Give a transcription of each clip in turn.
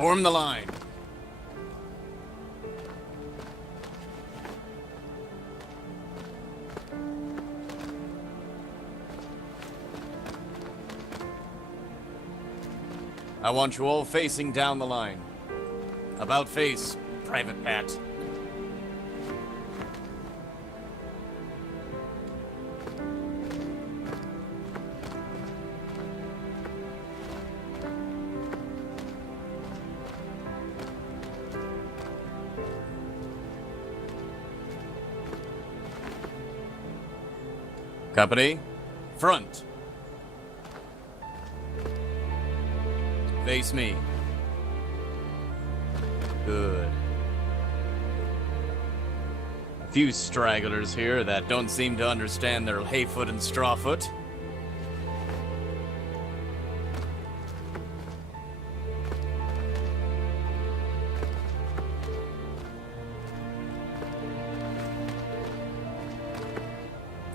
Form the line. I want you all facing down the line. About face, Private Pat. Company, front. Face me. Good. A few stragglers here that don't seem to understand their hayfoot and strawfoot.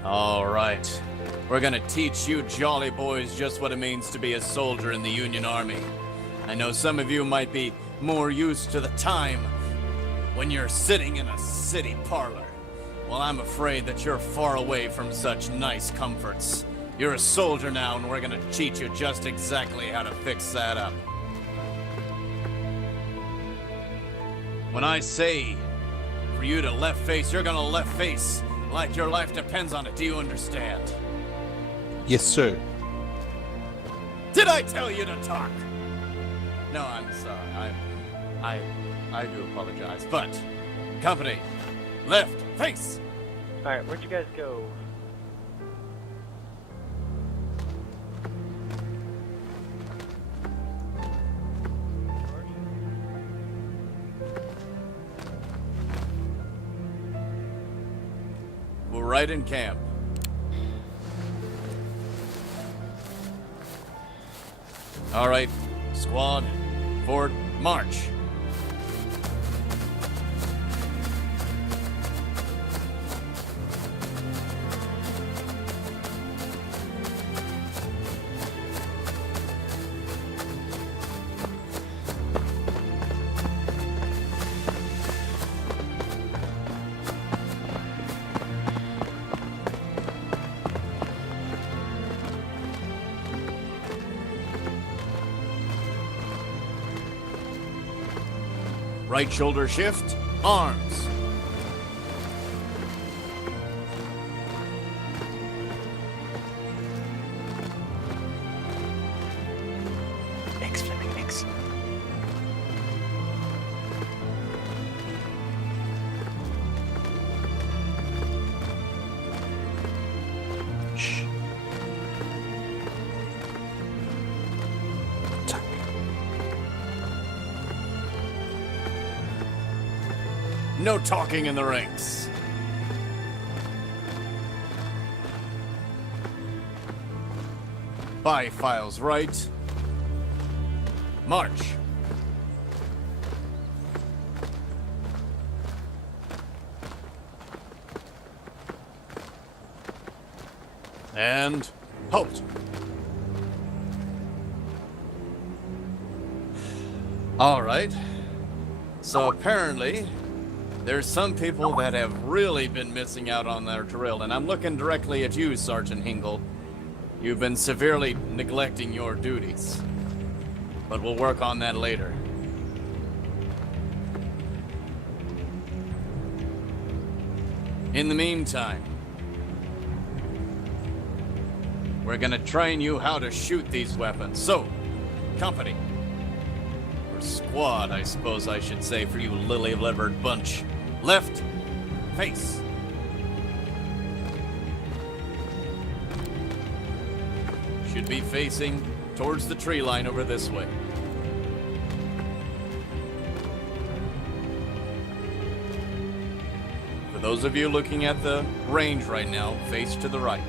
All right. We're gonna teach you jolly boys just what it means to be a soldier in the Union Army. I know some of you might be more used to the time when you're sitting in a city parlor. Well, I'm afraid that you're far away from such nice comforts. You're a soldier now, and we're gonna teach you just exactly how to fix that up. When I say for you to left face, you're gonna left face like your life depends on it. Do you understand? Yes, sir. Did I tell you to talk? No, I'm sorry. I do apologize. But, company, left face. All right, where'd you guys go? We're right in camp. All right, squad, forward, march. Right shoulder shift, arms. X, Fleming, X. Shh. Tuck. No talking in the ranks. By files right. March. And halt. All right. So apparently, there's some people that have really been missing out on their drill, and I'm looking directly at you, Sergeant Hingle. You've been severely neglecting your duties, but we'll work on that later. In the meantime, we're gonna train you how to shoot these weapons. So, company, or squad, I suppose I should say for you lily-livered bunch. Left face. Should be facing towards the tree line over this way. For those of you looking at the range right now, face to the right.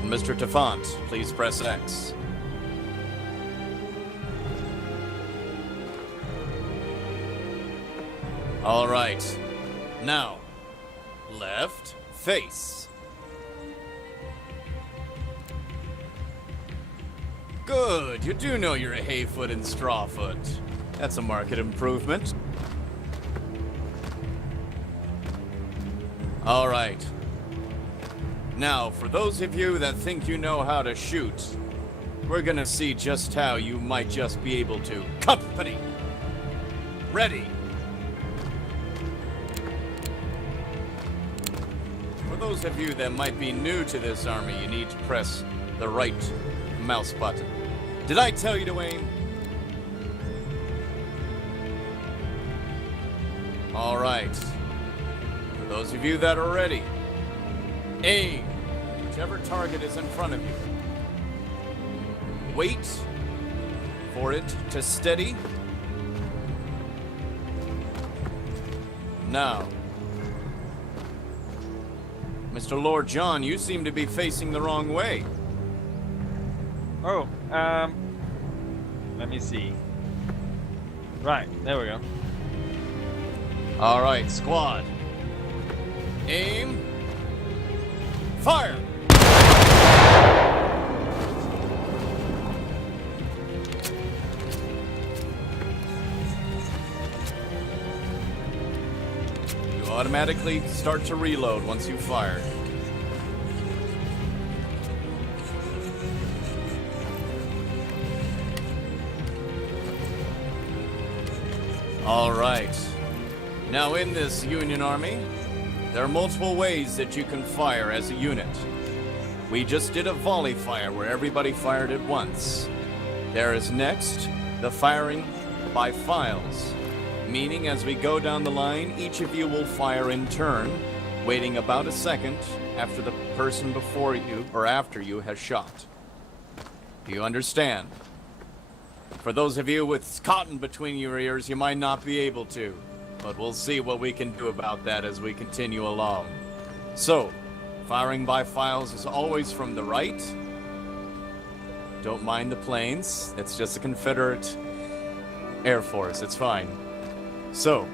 And Mr. Tafant, please press X. All right. Now, left face. Good, you do know you're a hayfoot and strawfoot. That's a market improvement. All right. Now, for those of you that think you know how to shoot, we're gonna see just how you might just be able to. Company! Ready! For those of you that might be new to this army, you need to press the right mouse button. Did I tell you to aim? All right. For those of you that are ready, aim whichever target is in front of you. Wait for it to steady. Now, Mr. Lord John, you seem to be facing the wrong way. Oh, let me see. Right, there we go. All right, squad. Aim. Fire! You automatically start to reload once you fire. All right. Now in this Union Army, there are multiple ways that you can fire as a unit. We just did a volley fire where everybody fired at once. There is next the firing by files, meaning as we go down the line, each of you will fire in turn, waiting about a second after the person before you or after you has shot. Do you understand? For those of you with cotton between your ears, you might not be able to, but we'll see what we can do about that as we continue along. So, firing by files is always from the right. Don't mind the planes. It's just a Confederate Air Force. It's fine. So,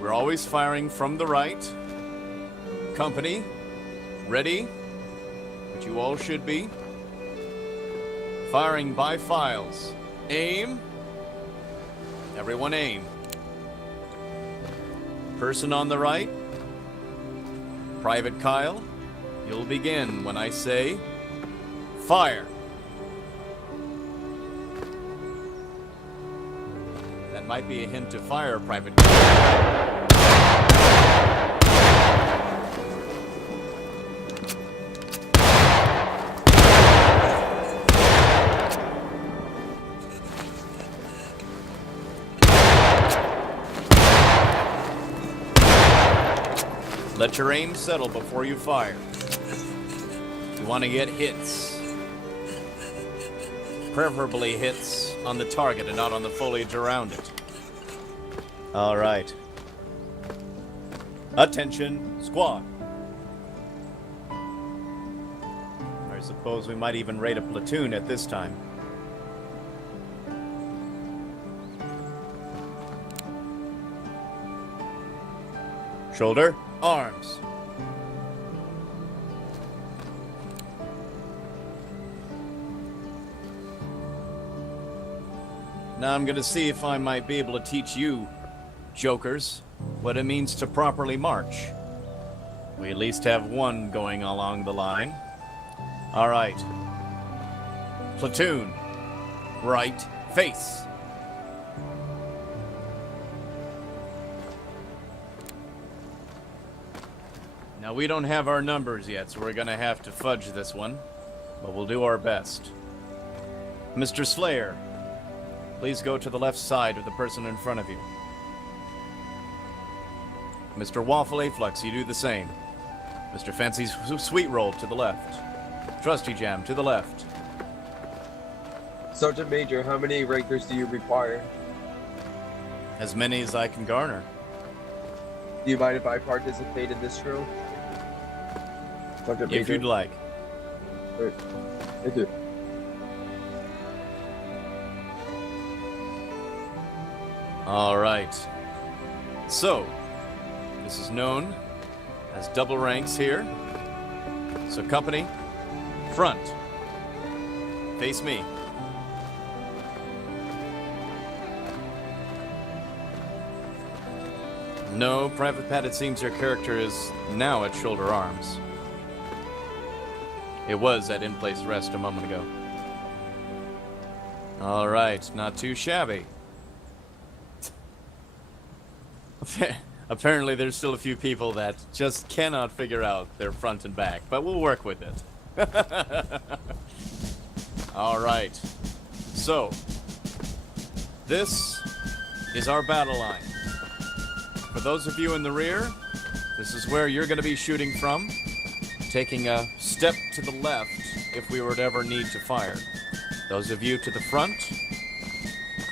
we're always firing from the right. Company, ready? Which you all should be. Firing by files. Aim. Everyone aim. Person on the right. Private Kyle, you'll begin when I say fire. That might be a hint to fire, Private Kyle. Let your aim settle before you fire. You want to get hits. Preferably hits on the target and not on the foliage around it. All right. Attention, squad. I suppose we might even raid a platoon at this time. Shoulder, arms. Now I'm going to see if I might be able to teach you, jokers, what it means to properly march. We at least have one going along the line. All right. Platoon, right face. Now, we don't have our numbers yet, so we're going to have to fudge this one, but we'll do our best. Mr. Slayer, please go to the left side of the person in front of you. Mr. Waffle Aflux, you do the same. Mr. Fancy Sweet Roll to the left. Trusty Jam to the left. Sergeant Major, how many rankers do you require? As many as I can garner. Do you mind if I participate in this drill? Sergeant If Major? you'd like. Right. Thank you. All right. So, this is known as double ranks here. So company, front. Face me. No, Private Pat, it seems your character is now at shoulder arms. It was at in-place rest a moment ago. All right, not too shabby. Apparently there's still a few people that just cannot figure out their front and back, but we'll work with it. All right. So, this is our battle line. For those of you in the rear, this is where you're going to be shooting from, taking a step to the left if we were to ever need to fire. Those of you to the front,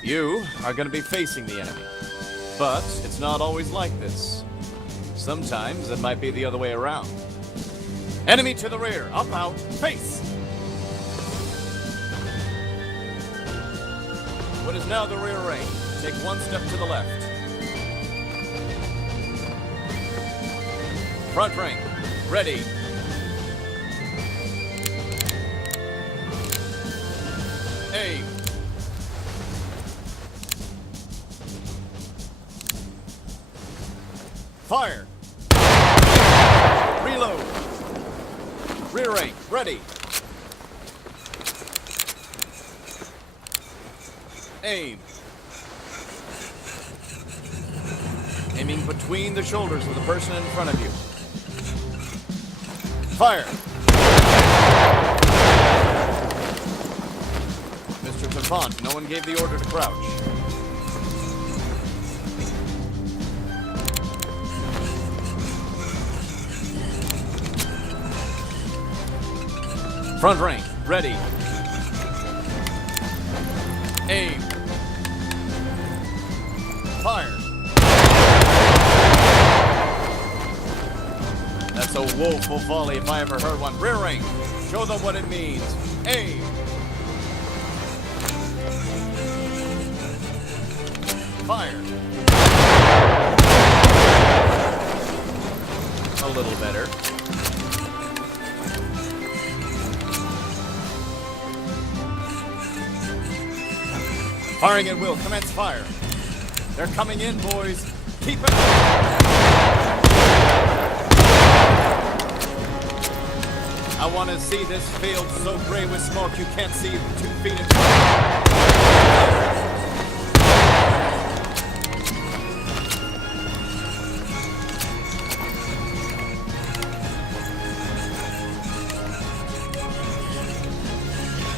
you are going to be facing the enemy. But it's not always like this. Sometimes it might be the other way around. Enemy to the rear, up, out, face! What is now the rear range? Take one step to the left. Front rank, ready. Aim. Fire. Reload. Rear rank, ready. Aim. Aiming between the shoulders of the person in front of you. Fire. Mr. Tavant, no one gave the order to crouch. Front rank, ready. Aim. Fire. That's a woeful volley if I ever heard one. Rear rank, show them what it means. Aim. Fire. A little better. Firing at will. Commence fire. They're coming in, boys. Keep it. I want to see this field so gray with smoke you can't see 2 feet in front.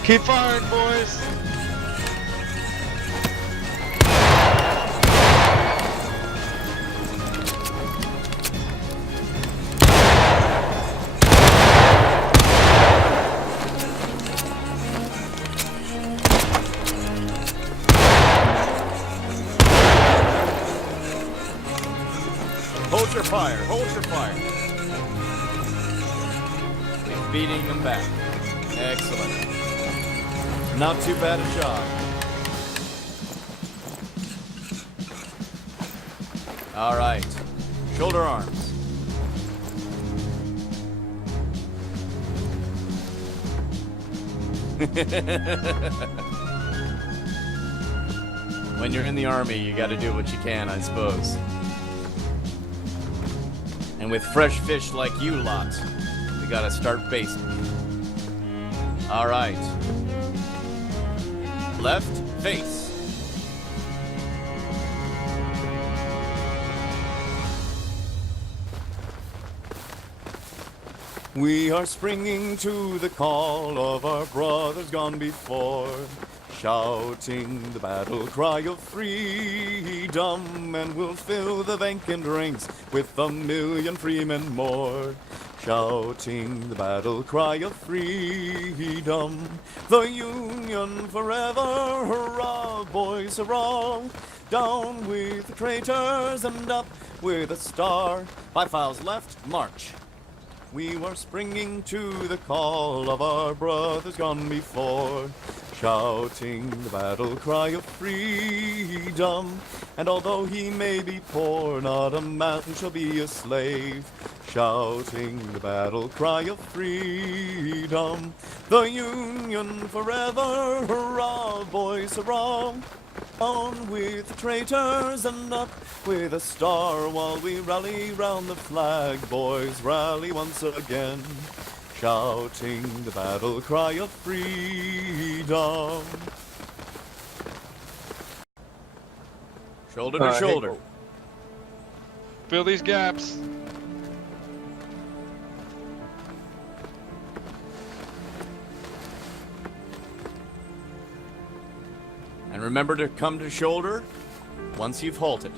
Keep firing, boys. Hold your fire, hold your fire. Keep beating them back. Excellent. Not too bad a job. All right. Shoulder arms. When you're in the army, you gotta do what you can, I suppose. And with fresh fish like you lot, we gotta start basic. All right. Left face. We are springing to the call of our brothers gone before, shouting the battle cry of freedom, and we'll fill the vacant ranks with 1,000,000 freemen more. Shouting the battle cry of freedom, the Union forever, hurrah, boys, hurrah! Down with the traitors and up with a star. 5 files left, march. We were springing to the call of our brothers gone before, shouting the battle cry of freedom. And although he may be poor, not a man shall be a slave, shouting the battle cry of freedom. The Union forever, hurrah, boys, hurrah! Down with the traitors and up with a star while we rally round the flag, boys, rally once again, shouting the battle cry of freedom. Shoulder to shoulder. Hey, Fill these gaps. And remember to come to shoulder once you've halted.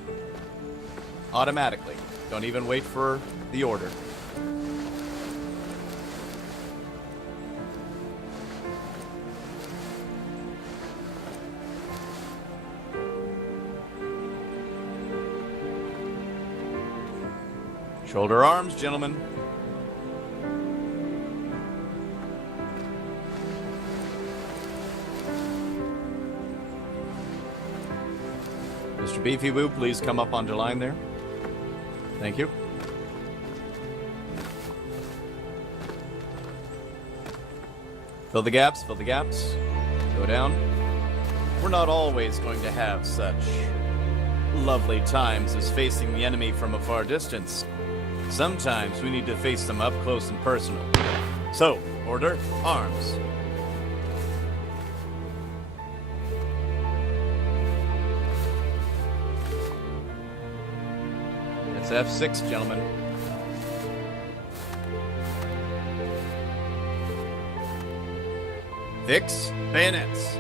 Automatically. Don't even wait for the order. Shoulder arms, gentlemen. Mr. Beefy Woo, please come up onto line there. Thank you. Fill the gaps, fill the gaps. Go down. We're not always going to have such lovely times as facing the enemy from a far distance. Sometimes we need to face them up close and personal. So, order, arms. It's F6, gentlemen. Fix bayonets.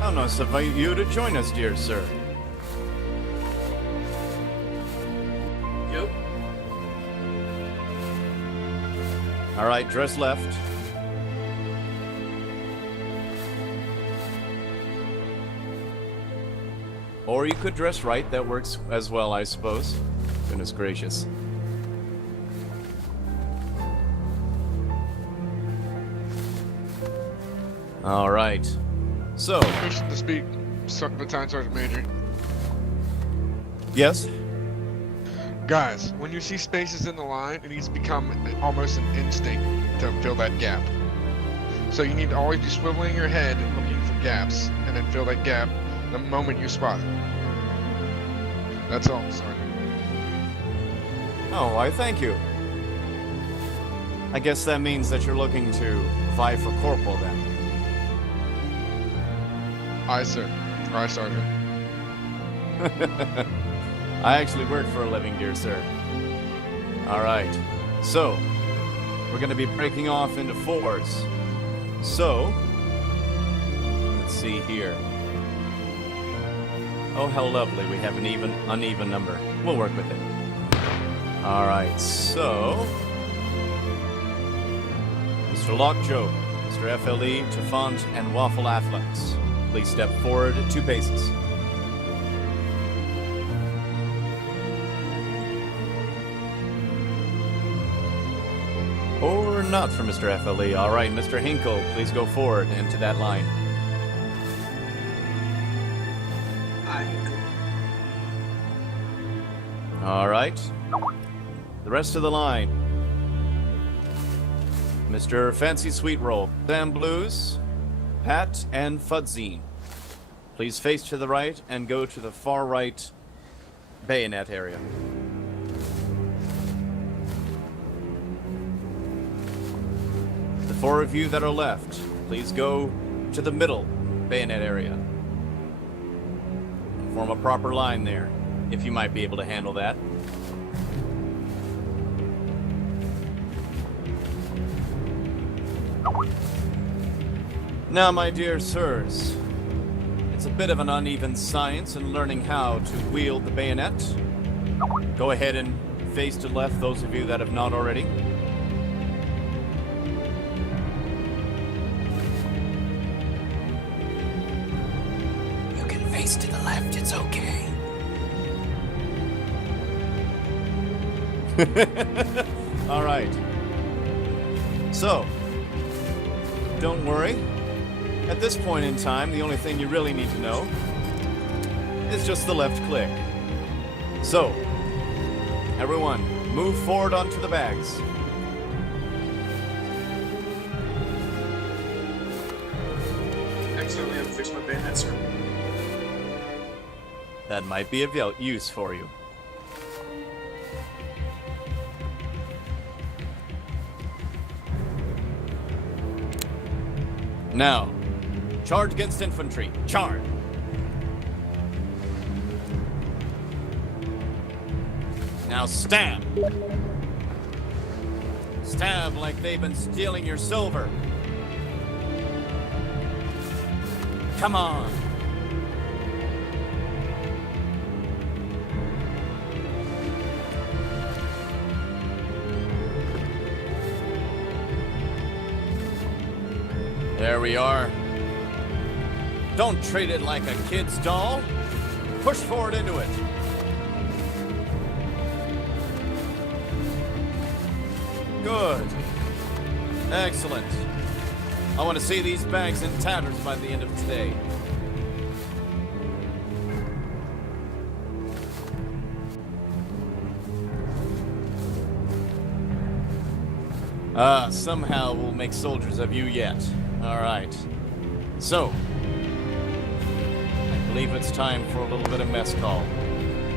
How nice of you to join us, dear sir. Yep. All right, dress left. Or you could dress right. That works as well, I suppose. Goodness gracious. All right. So, Permission to speak, Battalion Sergeant Major. yes. Guys, when you see spaces in the line, it needs to become almost an instinct to fill that gap. So you need to always be swiveling your head and looking for gaps, and then fill that gap the moment you spot it. That's all, Sergeant. Oh, why, thank you. I guess that means that you're looking to vie for corporal then. Aye, sir. Aye, Sergeant. I actually work for a living, dear sir. All right. So, we're going to be breaking off into fours. So, let's see here. Oh, how lovely. We have an uneven number. We'll work with it. All right. So, Mr. Lockjaw, Mr. FLE, Tafont, and Waffle Afflex. Please step forward 2 paces. Or not for Mr. FLE. All right, Mr. Hinkle, please go forward into that line. All right. The rest of the line. Mr. Fancy Sweet Roll, Sam Blues, Pat, and Fudzine. Please face to the right and go to the far right bayonet area. The 4 of you that are left, please go to the middle bayonet area. Form a proper line there, if you might be able to handle that. Now, my dear sirs, it's a bit of an uneven science in learning how to wield the bayonet. Go ahead and face to left, those of you that have not already. You can face to the left, it's okay. All right. So, don't worry. At this point in time, the only thing you really need to know is just the left click. So, everyone, move forward onto the bags. Accidentally unfixed my bayonet, sir. That might be of use for you. Now, charge against infantry. Charge! Now stab! Stab like they've been stealing your silver. Come on! There we are. Don't treat it like a kid's doll. Push forward into it. Good. Excellent. I want to see these bags in tatters by the end of today. Somehow we'll make soldiers of you yet. All right. So, I believe it's time for a little bit of mess call.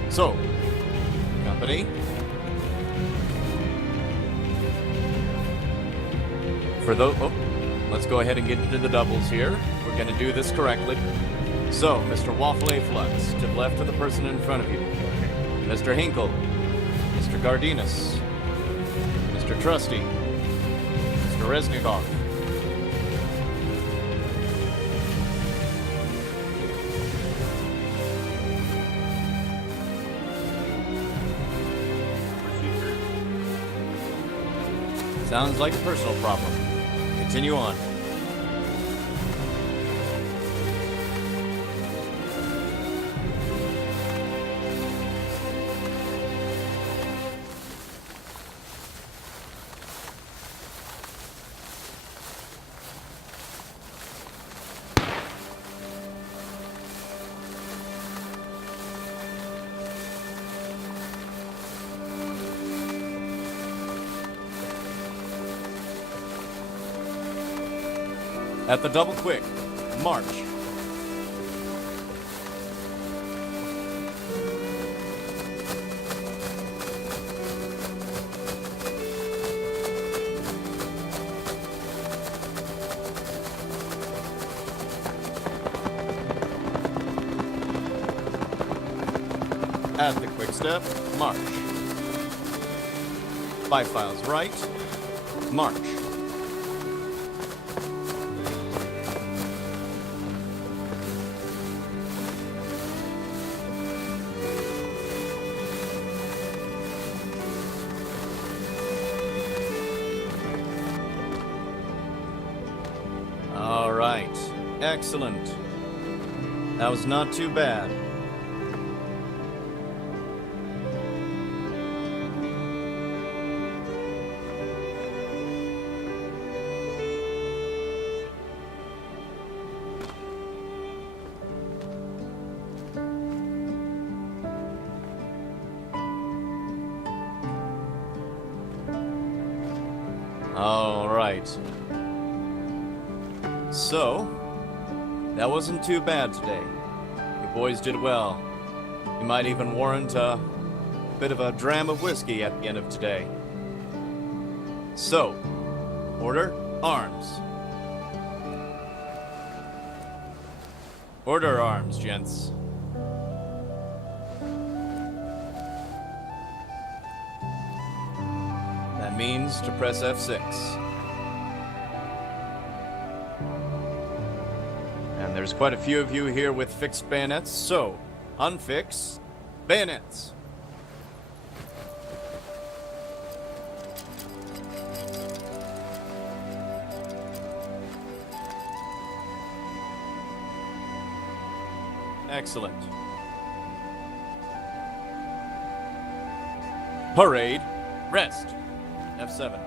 So, company. For those, let's go ahead and get into the doubles here. We're going to do this correctly. So, Mr. Waffle A Flux, to the left of the person in front of you. Mr. Hinkle, Mr. Gardinas, Mr. Trusty, Mr. Reznikov. Sounds like a personal problem. Continue on. At the double quick, march. At the quick step, march. 5 files right, march. All right, excellent. That was not too bad. All right. So, that wasn't too bad today. You boys did well. You might even warrant a bit of a dram of whiskey at the end of today. So, order arms. Order arms, gents. That means to press F6. And there's quite a few of you here with fixed bayonets, so unfix bayonets. Excellent. Parade, rest. F7.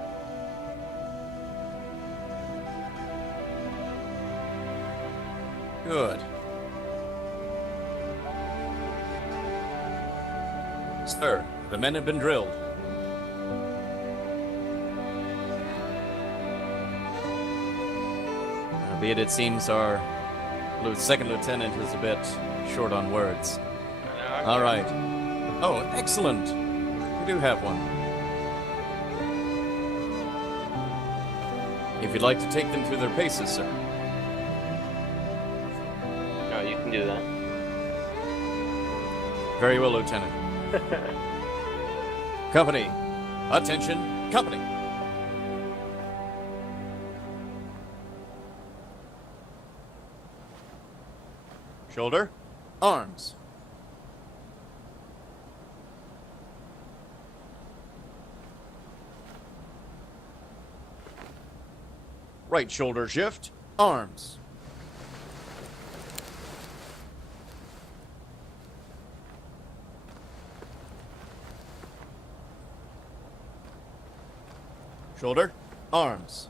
Good. Sir, the men have been drilled. Albeit it seems our second lieutenant is a bit short on words. All right. Oh, excellent. We do have one. If you'd like to take them through their paces, sir. No, you can do that. Very well, Lieutenant. Company. Attention, company. Shoulder. Arms. Right shoulder shift. Arms. Shoulder. Arms.